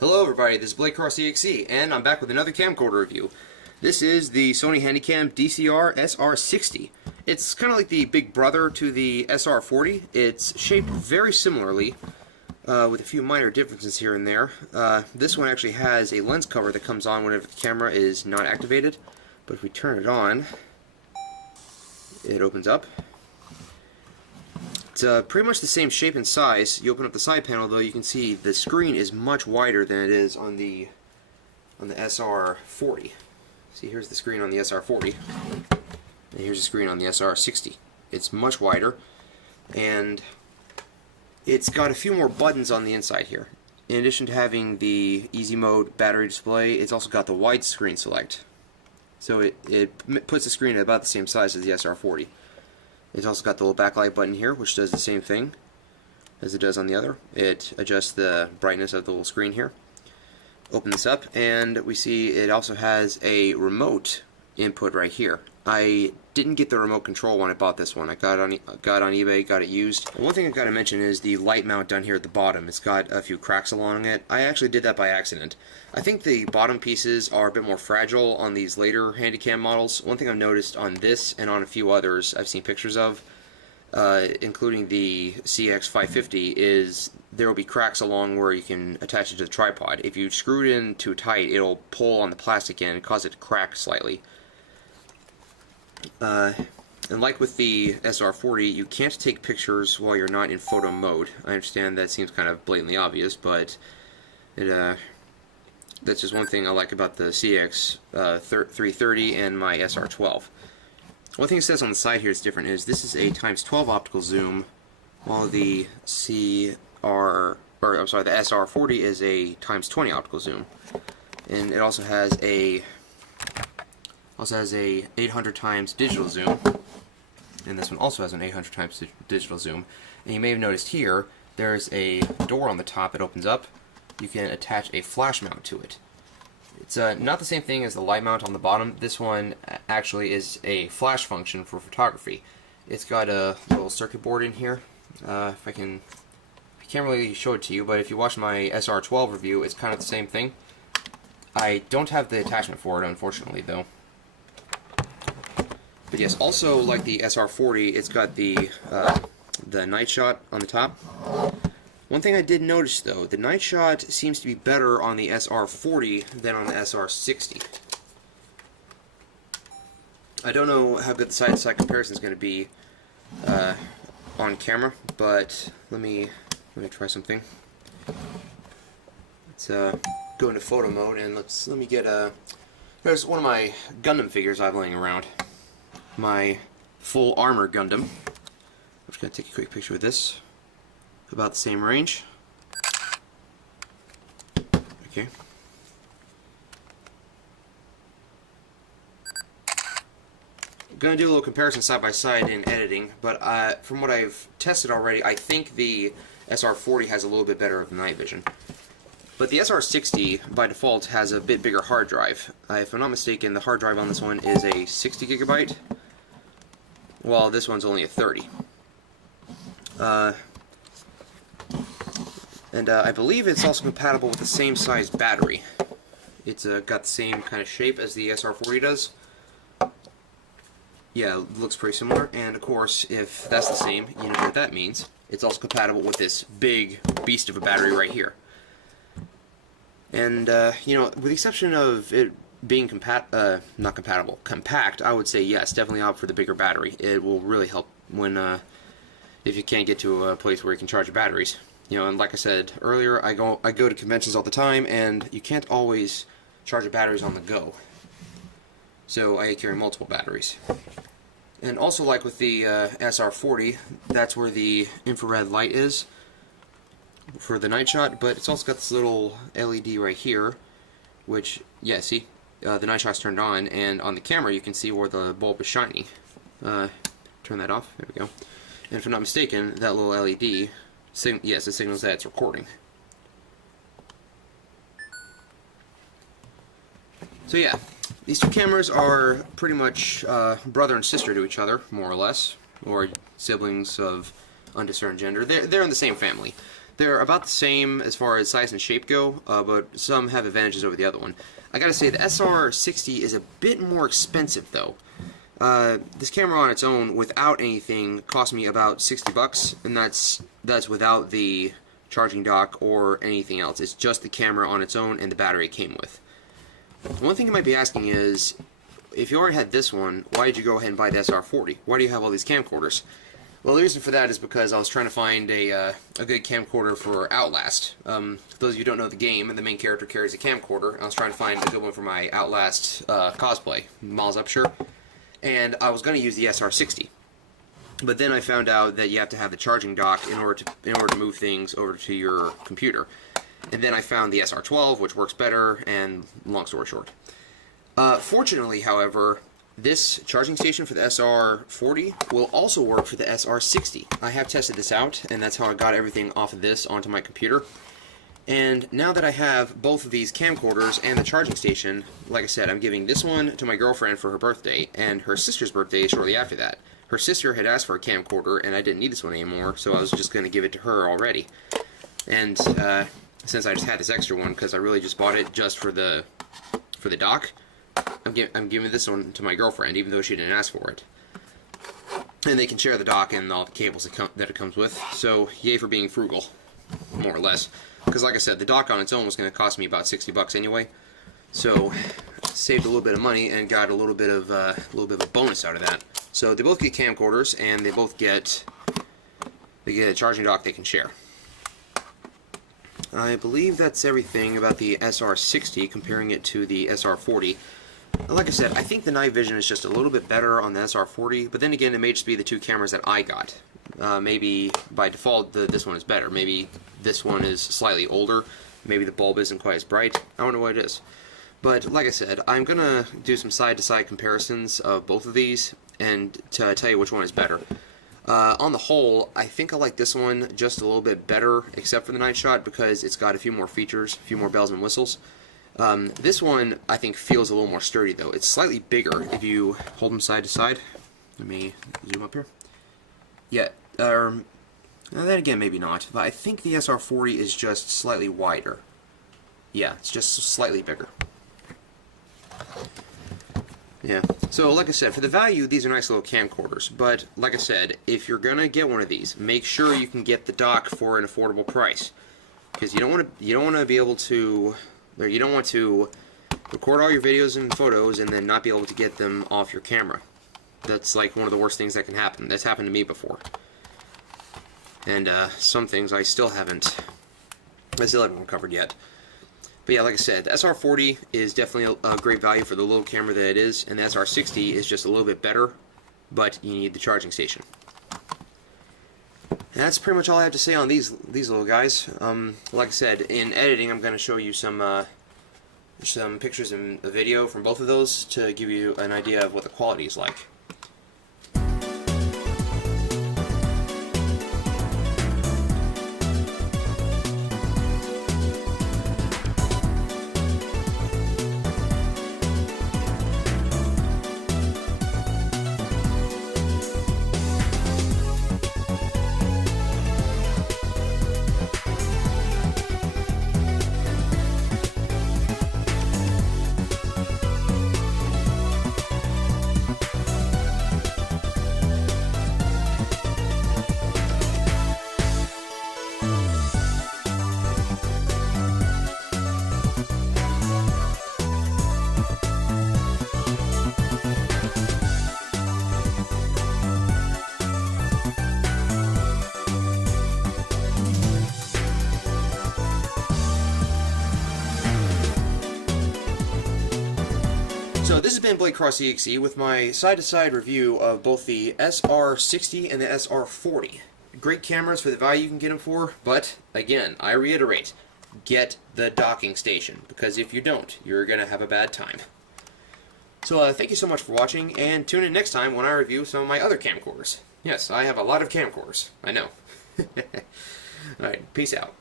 Hello everybody, this is Blake Cross EXE, and I'm back with another camcorder review. This is the Sony Handycam DCR-SR60. It's kind of like the big brother to the SR40. It's shaped very similarly, with a few minor differences here and there. This one actually has a lens cover that comes on whenever the camera is not activated, but if we turn it on, it opens up. It's pretty much the same shape and size. You open up the side panel, though, you can see the screen is much wider than it is on the SR40. See, here's the screen on the SR40, and here's the screen on the SR60. It's much wider, and it's got a few more buttons on the inside here. In addition to having the easy mode battery display, it's also got the widescreen select. So it puts the screen at about the same size as the SR40. It's also got the little backlight button here, which does the same thing as it does on the other. It adjusts the brightness of the little screen here. Open this up, and we see it also has a remote input right here. I didn't get the remote control when I bought this one. I got on eBay, got it used. And one thing I've got to mention is the light mount down here at the bottom. It's got a few cracks along it. I actually did that by accident. I think the bottom pieces are a bit more fragile on these later Handycam models. One thing I've noticed on this and on a few others I've seen pictures of, including the CX550, is there will be cracks along where you can attach it to the tripod. If you screw it in too tight, it'll pull on the plastic end and cause it to crack slightly. And like with the SR40, you can't take pictures while you're not in photo mode. I understand that seems kind of blatantly obvious, but that's just one thing I like about the CX330 and my SR12. One thing it says on the side here is different is this is a ×12 optical zoom, while the SR40 is a ×20 optical zoom. And it also has a 800 times digital zoom, and this one also has an 800 times digital zoom. And you may have noticed here there's a door on the top that opens up. You can attach a flash mount to it. It's not the same thing as the light mount on the bottom. This one actually is a flash function for photography. It's got a little circuit board in here. I can't really show it to you, but if you watch my SR12 review, it's kind of the same thing. I don't have the attachment for it, unfortunately, though. But yes, also like the SR40, it's got the night shot on the top. One thing I did notice, though, the night shot seems to be better on the SR40 than on the SR60. I don't know how good the side-to-side comparison is going to be on camera, but let me try something. Let's go into photo mode, and let me get there's one of my Gundam figures I have laying around. My full armor Gundam. I'm just going to take a quick picture with this. About the same range. Okay. I'm going to do a little comparison side by side in editing, but from what I've tested already, I think the SR40 has a little bit better of night vision. But the SR60, by default, has a bit bigger hard drive. If I'm not mistaken, the hard drive on this one is a 60 gigabyte, while this one's only a 30. And I believe it's also compatible with the same size battery. It's got the same kind of shape as the SR40 does. Yeah, it looks pretty similar. And of course, if that's the same, you know what that means. It's also compatible with this big beast of a battery right here. And, you know, with the exception of it being compact, I would say yes, definitely opt for the bigger battery. It will really help when, if you can't get to a place where you can charge your batteries. You know, and like I said earlier, I go to conventions all the time, and you can't always charge your batteries on the go. So I carry multiple batteries. And also, like with the SR40, that's where the infrared light is for the night shot, but it's also got this little LED right here, which, yeah, see, the night shot's turned on, and on the camera you can see where the bulb is shiny. Turn that off, there we go. And if I'm not mistaken, that little LED, yes, it signals that it's recording. So yeah, these two cameras are pretty much brother and sister to each other, more or less, or siblings of undiscerned gender. They're in the same family. They're about the same as far as size and shape go, but some have advantages over the other one. I gotta say, the SR60 is a bit more expensive though. This camera on its own, without anything, cost me about $60, and that's without the charging dock or anything else. It's just the camera on its own and the battery it came with. One thing you might be asking is, if you already had this one, why did you go ahead and buy the SR40? Why do you have all these camcorders? Well, the reason for that is because I was trying to find a good camcorder for Outlast. For those of you who don't know the game, the main character carries a camcorder, and I was trying to find a good one for my Outlast cosplay, Miles Upshur. And I was going to use the SR60. But then I found out that you have to have the charging dock in order to move things over to your computer. And then I found the SR12, which works better, and long story short. Fortunately, however, this charging station for the SR40 will also work for the SR60. I have tested this out, and that's how I got everything off of this onto my computer. And now that I have both of these camcorders and the charging station, like I said, I'm giving this one to my girlfriend for her birthday, and her sister's birthday is shortly after that. Her sister had asked for a camcorder, and I didn't need this one anymore, so I was just going to give it to her already. And since I just had this extra one, because I really just bought it just for the dock, I'm giving this one to my girlfriend, even though she didn't ask for it. And they can share the dock and all the cables that it comes with, so yay for being frugal, more or less. Because like I said, the dock on its own was going to cost me about $60 anyway, so saved a little bit of money and got a little bit of a bonus out of that. So they both get camcorders, and they both get a charging dock they can share. I believe that's everything about the SR60, comparing it to the SR40. Like I said, I think the night vision is just a little bit better on the SR40, but then again, it may just be the two cameras that I got. Maybe by default this one is better. Maybe this one is slightly older. Maybe the bulb isn't quite as bright. I don't know what it is. But like I said, I'm going to do some side-to-side comparisons of both of these and to tell you which one is better. On the whole, I think I like this one just a little bit better, except for the night shot, because it's got a few more features, a few more bells and whistles. This one, I think, feels a little more sturdy, though. It's slightly bigger if you hold them side to side. Let me zoom up here. Yeah, then again, maybe not. But I think the SR40 is just slightly wider. Yeah, it's just slightly bigger. Yeah, so like I said, for the value, these are nice little camcorders. But like I said, if you're gonna get one of these, make sure you can get the dock for an affordable price, because you don't want to be able to, or you don't want to record all your videos and photos and then not be able to get them off your camera. That's like one of the worst things that can happen. That's happened to me before. And some things I still haven't recovered yet. But yeah, like I said, the SR40 is definitely a great value for the little camera that it is, and the SR60 is just a little bit better, but you need the charging station. And that's pretty much all I have to say on these little guys. Like I said, in editing, I'm going to show you some pictures and a video from both of those to give you an idea of what the quality is like. So this has been Blade Cross EXE with my side-to-side review of both the SR60 and the SR40. Great cameras for the value you can get them for, but again, I reiterate, get the docking station, because if you don't, you're going to have a bad time. So thank you so much for watching, and tune in next time when I review some of my other camcorders. Yes, I have a lot of camcorders, I know. Alright, peace out.